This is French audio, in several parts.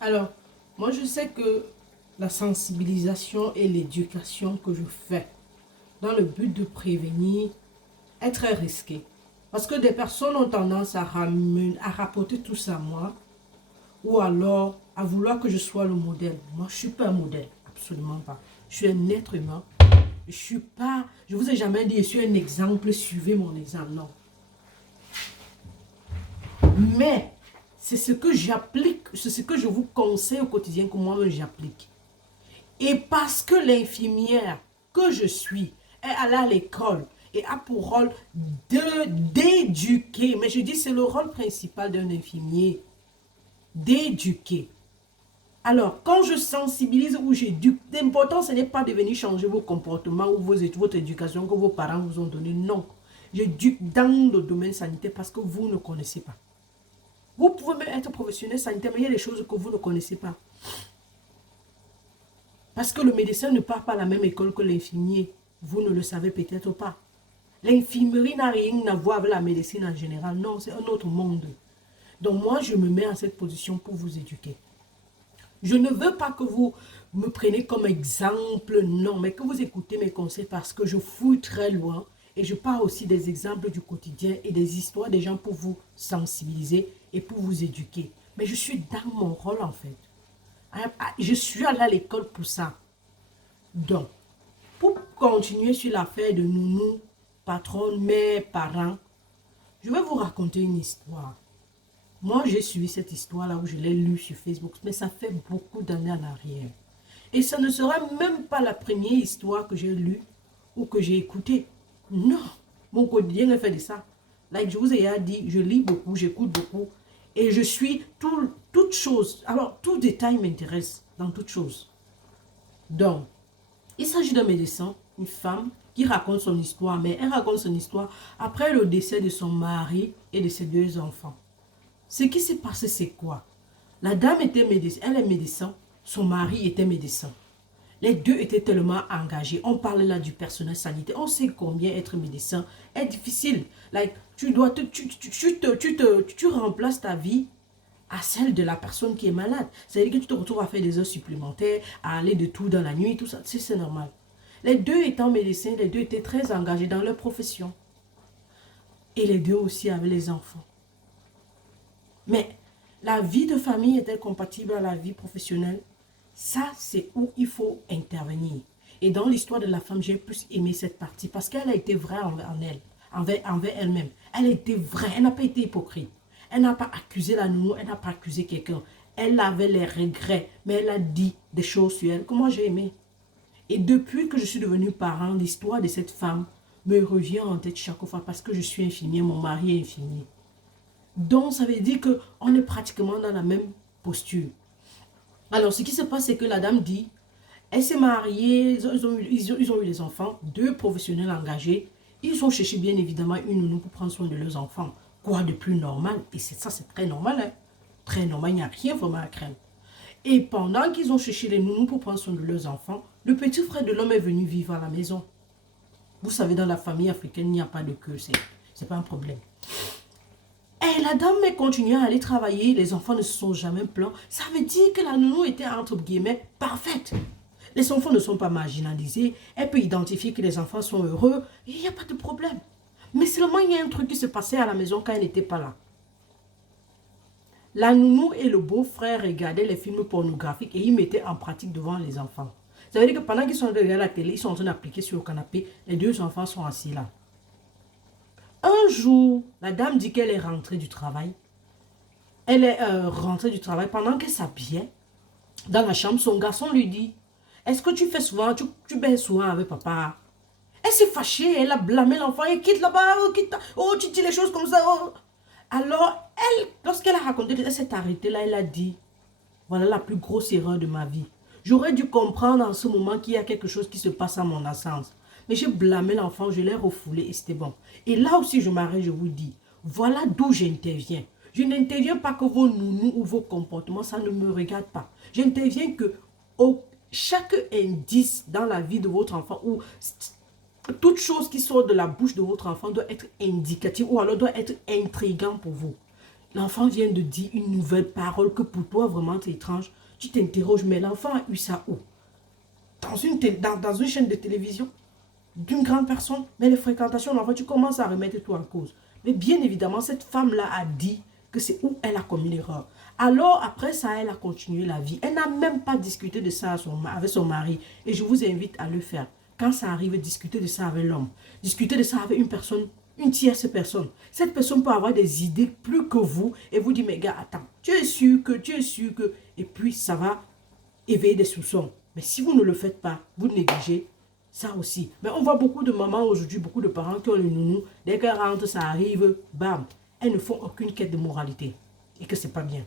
Alors, moi je sais que la sensibilisation et l'éducation que je fais dans le but de prévenir est très risquée. Parce que des personnes ont tendance à rapporter tout ça à moi ou alors à vouloir que je sois le modèle. Moi, je ne suis pas un modèle, absolument pas. Je suis un être humain. Je suis pas, je vous ai jamais dit, je suis un exemple, suivez mon exemple. Non. Mais c'est ce que j'applique, c'est ce que je vous conseille au quotidien que moi-même j'applique. Et parce que l'infirmière que je suis est allée à l'école et a pour rôle d'éduquer, mais je dis c'est le rôle principal d'un infirmier, d'éduquer. Alors, quand je sensibilise ou j'éduque, l'important ce n'est pas de venir changer vos comportements ou votre éducation que vos parents vous ont donné. Non, j'éduque dans le domaine sanitaire parce que vous ne connaissez pas. Vous pouvez même être professionnel sanitaire, mais il y a des choses que vous ne connaissez pas. Parce que le médecin ne part pas à la même école que l'infirmier. Vous ne le savez peut-être pas. L'infirmerie n'a rien à voir avec la médecine en général. Non, c'est un autre monde. Donc moi, je me mets en cette position pour vous éduquer. Je ne veux pas que vous me preniez comme exemple, non, mais que vous écoutez mes conseils parce que je fouille très loin et je parle aussi des exemples du quotidien et des histoires des gens pour vous sensibiliser et pour vous éduquer. Mais je suis dans mon rôle en fait. Je suis allée à l'école pour ça. Donc, pour continuer sur l'affaire de Nounou, patronne, mère, parents, je vais vous raconter une histoire. Moi, j'ai suivi cette histoire-là où je l'ai lue sur Facebook, mais ça fait beaucoup d'années en arrière. Et ça ne sera même pas la première histoire que j'ai lue ou que j'ai écoutée. Non, mon quotidien est fait de ça. Like je vous ai déjà dit, je lis beaucoup, j'écoute beaucoup et je suis toute chose. Alors, tout détail m'intéresse dans toute chose. Donc, il s'agit d'un médecin, une femme qui raconte son histoire, mais elle raconte son histoire après le décès de son mari et de ses deux enfants. Ce qui s'est passé, c'est quoi? La dame était médecin, elle est médecin, son mari était médecin. Les deux étaient tellement engagés. On parle là du personnel sanitaire. On sait combien être médecin est difficile. Like, tu remplaces ta vie à celle de la personne qui est malade. C'est-à-dire que tu te retrouves à faire des heures supplémentaires, à aller de tout dans la nuit, tout ça. C'est normal. Les deux étant médecins, les deux étaient très engagés dans leur profession. Et les deux aussi avaient les enfants. Mais la vie de famille est-elle compatible à la vie professionnelle? Ça, c'est où il faut intervenir. Et dans l'histoire de la femme, j'ai plus aimé cette partie parce qu'elle a été vraie envers elle-même. Elle a été vraie, elle n'a pas été hypocrite. Elle n'a pas accusé la nounou, elle n'a pas accusé quelqu'un. Elle avait les regrets, mais elle a dit des choses sur elle que moi j'ai aimé. Et depuis que je suis devenue parent, l'histoire de cette femme me revient en tête chaque fois parce que je suis infirmière, mon mari est infirmier. Donc, ça veut dire qu'on est pratiquement dans la même posture. Alors, ce qui se passe, c'est que la dame dit, elle s'est mariée, ils ont eu des enfants, deux professionnels engagés. Ils ont cherché bien évidemment une nounou pour prendre soin de leurs enfants. Quoi de plus normal? Et ça, c'est très normal. Hein? Très normal, il n'y a rien vraiment à craindre. Et pendant qu'ils ont cherché les nounous pour prendre soin de leurs enfants, le petit frère de l'homme est venu vivre à la maison. Vous savez, dans la famille africaine, il n'y a pas de queue, c'est pas un problème. Et la dame est continué à aller travailler, les enfants ne se sont jamais plaints. Ça veut dire que la nounou était entre guillemets parfaite. Les enfants ne sont pas marginalisés, elle peut identifier que les enfants sont heureux, il n'y a pas de problème. Mais seulement il y a un truc qui se passait à la maison quand elle n'était pas là. La nounou et le beau-frère regardaient les films pornographiques et ils mettaient en pratique devant les enfants. Ça veut dire que pendant qu'ils sont derrière la télé, ils sont en train d'appliquer sur le canapé, les deux enfants sont assis là. Un jour, la dame dit qu'elle est rentrée du travail. Elle est rentrée du travail pendant qu'elle s'habillait. Dans la chambre, son garçon lui dit, est-ce que tu fais souvent, tu baignes souvent avec papa? Elle s'est fâchée, elle a blâmé l'enfant, et quitte là-bas, oh, quitte, oh, tu dis les choses comme ça. Oh. Alors, elle, lorsqu'elle a raconté, elle s'est arrêtée là, elle a dit, voilà la plus grosse erreur de ma vie. J'aurais dû comprendre en ce moment qu'il y a quelque chose qui se passe en mon absence. Mais j'ai blâmé l'enfant, je l'ai refoulé et c'était bon. Et là aussi, je m'arrête, je vous dis, voilà d'où j'interviens. Je n'interviens pas que vos nounous ou vos comportements, ça ne me regarde pas. J'interviens que chaque indice dans la vie de votre enfant ou toute chose qui sort de la bouche de votre enfant doit être indicative ou alors doit être intriguant pour vous. L'enfant vient de dire une nouvelle parole que pour toi vraiment c'est étrange. Tu t'interroges, mais l'enfant a eu ça où? Dans une chaîne de télévision d'une grande personne. Mais les fréquentations de l'enfant, tu commences à remettre tout en cause. Mais bien évidemment, cette femme-là a dit que c'est où elle a commis l'erreur. Alors, après ça, elle a continué la vie. Elle n'a même pas discuté de ça avec son mari. Et je vous invite à le faire. Quand ça arrive, discuter de ça avec l'homme. Discuter de ça avec une personne, une tierce personne. Cette personne peut avoir des idées plus que vous. Et vous dit, mais gars, attends, tu es sûr que... Et puis, ça va éveiller des soupçons. Mais si vous ne le faites pas, vous négligez, ça aussi. Mais on voit beaucoup de mamans aujourd'hui, beaucoup de parents qui ont le nounou. Dès qu'elles rentrent, ça arrive, bam. Elles ne font aucune quête de moralité. Et que c'est pas bien.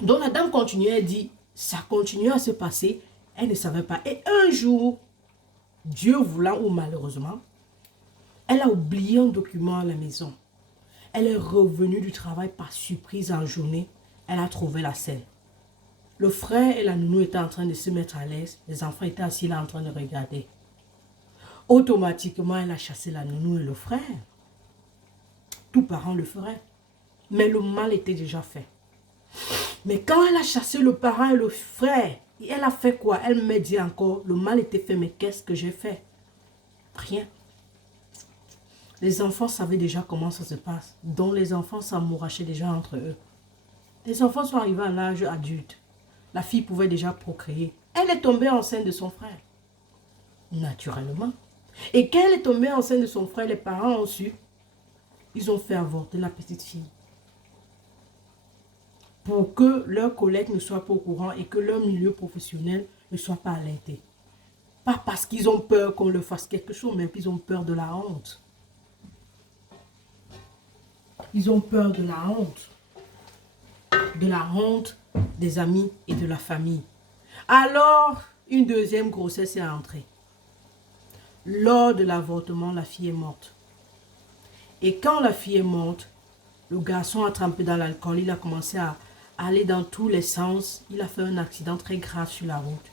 Donc la dame continue, elle dit, ça continue à se passer. Elle ne savait pas. Et un jour, Dieu voulant ou malheureusement, elle a oublié un document à la maison. Elle est revenue du travail par surprise en journée. Elle a trouvé la scène. Le frère et la nounou étaient en train de se mettre à l'aise. Les enfants étaient assis là en train de regarder. Automatiquement, elle a chassé la nounou et le frère. Tout parent le ferait. Mais le mal était déjà fait. Mais quand elle a chassé le parent et le frère, elle a fait quoi? Elle me dit encore, le mal était fait, mais qu'est-ce que j'ai fait? Rien. Les enfants savaient déjà comment ça se passe. Donc les enfants s'amourachaient déjà entre eux. Les enfants sont arrivés à l'âge adulte. La fille pouvait déjà procréer. Elle est tombée enceinte de son frère. Naturellement. Et quand elle est tombée enceinte de son frère, les parents ont su. Ils ont fait avorter la petite fille. Pour que leurs collègues ne soient pas au courant et que leur milieu professionnel ne soit pas alerté. Pas parce qu'ils ont peur qu'on leur fasse quelque chose, mais qu'ils ont peur de la honte. Ils ont peur de la honte. De la honte des amis et de la famille. Alors, une deuxième grossesse est entrée. Lors de l'avortement, la fille est morte. Et quand la fille est morte, le garçon a trempé dans l'alcool. Il a commencé à aller dans tous les sens. Il a fait un accident très grave sur la route.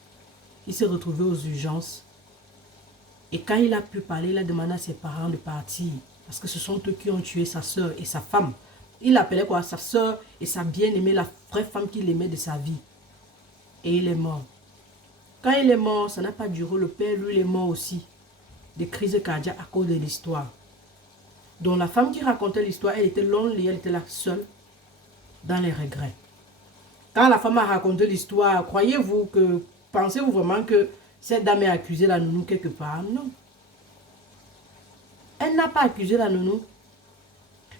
Il s'est retrouvé aux urgences. Et quand il a pu parler, il a demandé à ses parents de partir. Parce que ce sont eux qui ont tué sa soeur et sa femme. Il l'appelait quoi? Sa soeur et sa bien-aimée, la vraie femme qu'il aimait de sa vie. Et il est mort. Quand il est mort, ça n'a pas duré. Le père, lui, il est mort aussi. Des crises cardiaques à cause de l'histoire. Donc la femme qui racontait l'histoire, elle était lonely, elle était la seule dans les regrets. Quand la femme a raconté l'histoire, pensez-vous vraiment que cette dame a accusé la nounou quelque part? Non. Elle n'a pas accusé la nounou.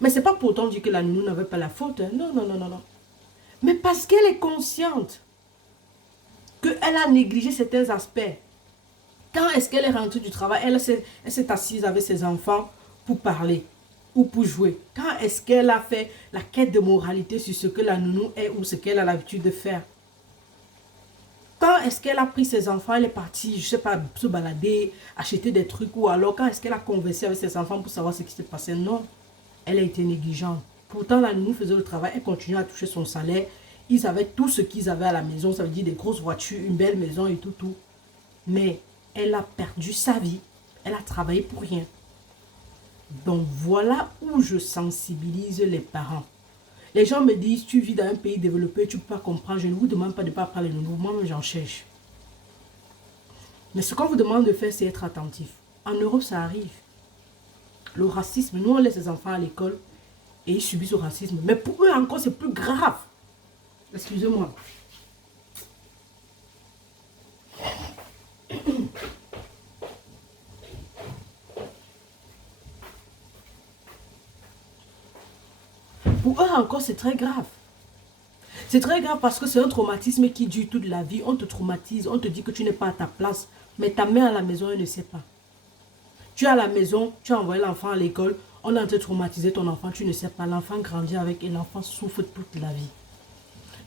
Mais c'est pas pourtant dire que la nounou n'avait pas la faute. Hein. Non, non, non, non, non. Mais parce qu'elle est consciente qu'elle a négligé certains aspects. Quand est-ce qu'elle est rentrée du travail, elle s'est assise avec ses enfants pour parler ou pour jouer. Quand est-ce qu'elle a fait la quête de moralité sur ce que la nounou est ou ce qu'elle a l'habitude de faire? Quand est-ce qu'elle a pris ses enfants, elle est partie, je ne sais pas, se balader, acheter des trucs, ou alors quand est-ce qu'elle a conversé avec ses enfants pour savoir ce qui s'est passé? Non, elle a été négligente. Pourtant, la nounou faisait le travail, elle continuait à toucher son salaire. Ils avaient tout ce qu'ils avaient à la maison, ça veut dire des grosses voitures, une belle maison et tout, tout. Mais elle a perdu sa vie, elle a travaillé pour rien. Donc voilà où je sensibilise les parents. Les gens me disent, tu vis dans un pays développé, tu ne peux pas comprendre. Je ne vous demande pas de ne pas parler le nouveau, moi-même j'en cherche. Mais ce qu'on vous demande de faire, c'est être attentif. En Europe, ça arrive. Le racisme, nous on laisse les enfants à l'école et ils subissent le racisme. Mais pour eux encore, c'est plus grave. Excusez-moi. Pour eux encore, c'est très grave. C'est très grave parce que c'est un traumatisme qui dure toute la vie. On te traumatise, on te dit que tu n'es pas à ta place. Mais ta mère à la maison, elle ne sait pas. Tu es à la maison, tu as envoyé l'enfant à l'école, on a traumatisé ton enfant, tu ne sais pas. L'enfant grandit avec et l'enfant souffre toute la vie.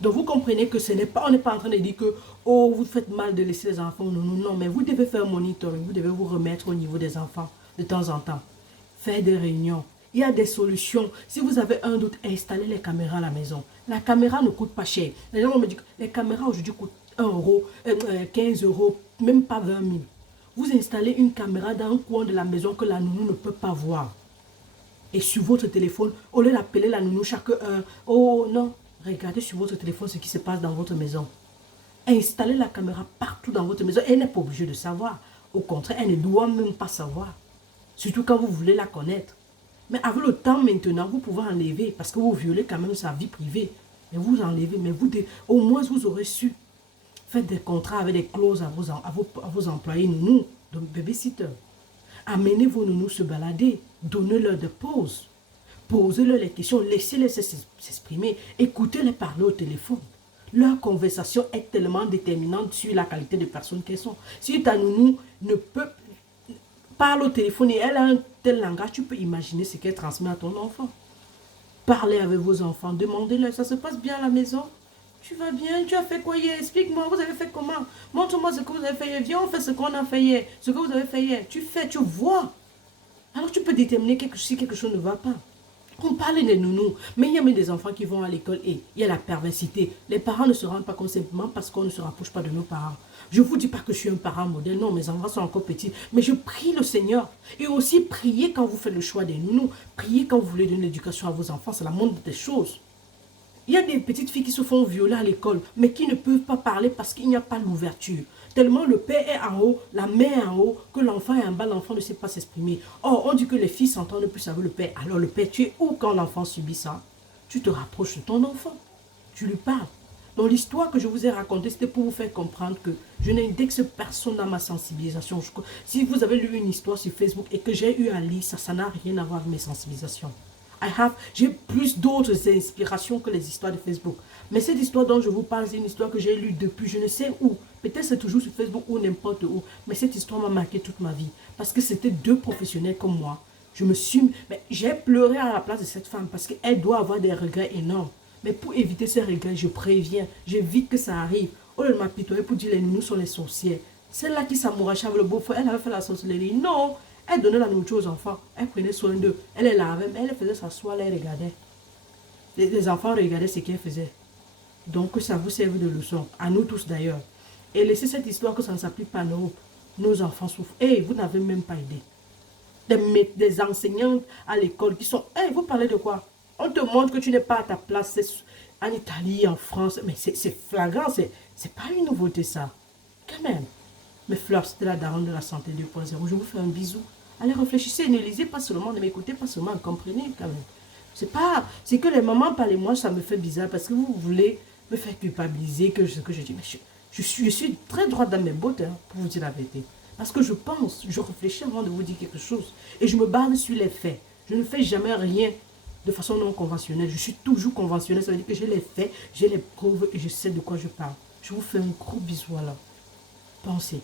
Donc vous comprenez que ce n'est pas, on n'est pas en train de dire que, oh, vous faites mal de laisser les enfants. Non, non, non, mais vous devez faire un monitoring, vous devez vous remettre au niveau des enfants de temps en temps. Faire des réunions. Il y a des solutions. Si vous avez un doute, installez les caméras à la maison. La caméra ne coûte pas cher. Les gens me disent que les caméras aujourd'hui coûtent 1 euro, 15 euros, même pas 20 000. Vous installez une caméra dans un coin de la maison que la nounou ne peut pas voir. Et sur votre téléphone, au lieu d'appeler la nounou chaque heure, oh non, regardez sur votre téléphone ce qui se passe dans votre maison. Installez la caméra partout dans votre maison. Elle n'est pas obligée de savoir. Au contraire, elle ne doit même pas savoir. Surtout quand vous voulez la connaître. Mais avec le temps maintenant, vous pouvez enlever parce que vous violez quand même sa vie privée. Mais vous enlevez, mais vous, au moins vous aurez su. Faites des contrats avec des clauses à vos employés nounous, donc babysitter. Amenez vos nounous se balader. Donnez-leur des pauses. Posez-leur les questions. Laissez-les s'exprimer. Écoutez-les parler au téléphone. Leur conversation est tellement déterminante sur la qualité de personne qu'elles sont. Si ta nounou ne peut parler au téléphone et elle a un tel langage, tu peux imaginer ce qu'elle transmet à ton enfant. Parlez avec vos enfants, demandez-leur, ça se passe bien à la maison? Tu vas bien? Tu as fait quoi hier? Explique-moi, vous avez fait comment? Montre-moi ce que vous avez fait hier. Viens, on fait ce qu'on a fait hier. Ce que vous avez fait hier. Tu fais, tu vois. Alors tu peux déterminer si quelque chose ne va pas. On parle des nounous, mais il y a même des enfants qui vont à l'école et il y a la perversité. Les parents ne se rendent pas compte simplement parce qu'on ne se rapproche pas de nos parents. Je ne vous dis pas que je suis un parent modèle, non, mes enfants sont encore petits, mais je prie le Seigneur. Et aussi, priez quand vous faites le choix des nounous, priez quand vous voulez donner l'éducation à vos enfants, c'est la moindre des choses. Il y a des petites filles qui se font violer à l'école, mais qui ne peuvent pas parler parce qu'il n'y a pas l'ouverture. Tellement le père est en haut, la mère est en haut, que l'enfant est en bas, l'enfant ne sait pas s'exprimer. Or, on dit que les filles s'entendent plus avec le père. Alors le père, tu es où quand l'enfant subit ça? Tu te rapproches de ton enfant. Tu lui parles. Donc l'histoire que je vous ai racontée, c'était pour vous faire comprendre que je n'indexe personne dans ma sensibilisation. Si vous avez lu une histoire sur Facebook et que j'ai eu à lire, ça n'a rien à voir avec mes sensibilisations. J'ai plus d'autres inspirations que les histoires de Facebook. Mais cette histoire dont je vous parle, c'est une histoire que j'ai lue depuis je ne sais où. Peut-être c'est toujours sur Facebook ou n'importe où. Mais cette histoire m'a marqué toute ma vie. Parce que c'était deux professionnels comme moi. J'ai pleuré à la place de cette femme parce qu'elle doit avoir des regrets énormes. Mais pour éviter ces regrets, je préviens. J'évite que ça arrive. Au lieu de m'apitoyer pour dire les nounous sont les sorcières. Celle-là qui s'amourachait avec le beau-frère, elle avait fait la sorcellerie. Non! Elle donnait la nourriture aux enfants. Elle prenait soin d'eux. Elle les lavait, mais elle faisait s'asseoir, elle regardait. Les enfants regardaient ce qu'elle faisait. Donc, que ça vous serve de leçon. À nous tous d'ailleurs. Et laissez cette histoire que ça ne s'applique pas à nos enfants souffrent. Et vous n'avez même pas idée. Des enseignantes à l'école qui sont... Hey, vous parlez de quoi? On te montre que tu n'es pas à ta place. En Italie, en France. Mais c'est flagrant. C'est pas une nouveauté ça. Quand même. Mais Fleur, c'était la daronne de la santé 2.0. Je vous fais un bisou. Allez, réfléchissez, ne lisez pas seulement, ne m'écoutez pas seulement, comprenez quand même. C'est que les mamans parlent moi, ça me fait bizarre parce que vous voulez me faire culpabiliser que ce que je dis. Mais je suis très droite dans mes bottes, hein, pour vous dire la vérité. Parce que je pense, je réfléchis avant de vous dire quelque chose. Et je me base sur les faits. Je ne fais jamais rien de façon non conventionnelle. Je suis toujours conventionnelle. Ça veut dire que j'ai les faits, j'ai les preuves et je sais de quoi je parle. Je vous fais un gros bisou alors. Pensez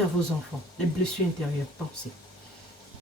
à vos enfants, les blessures intérieures, pensez.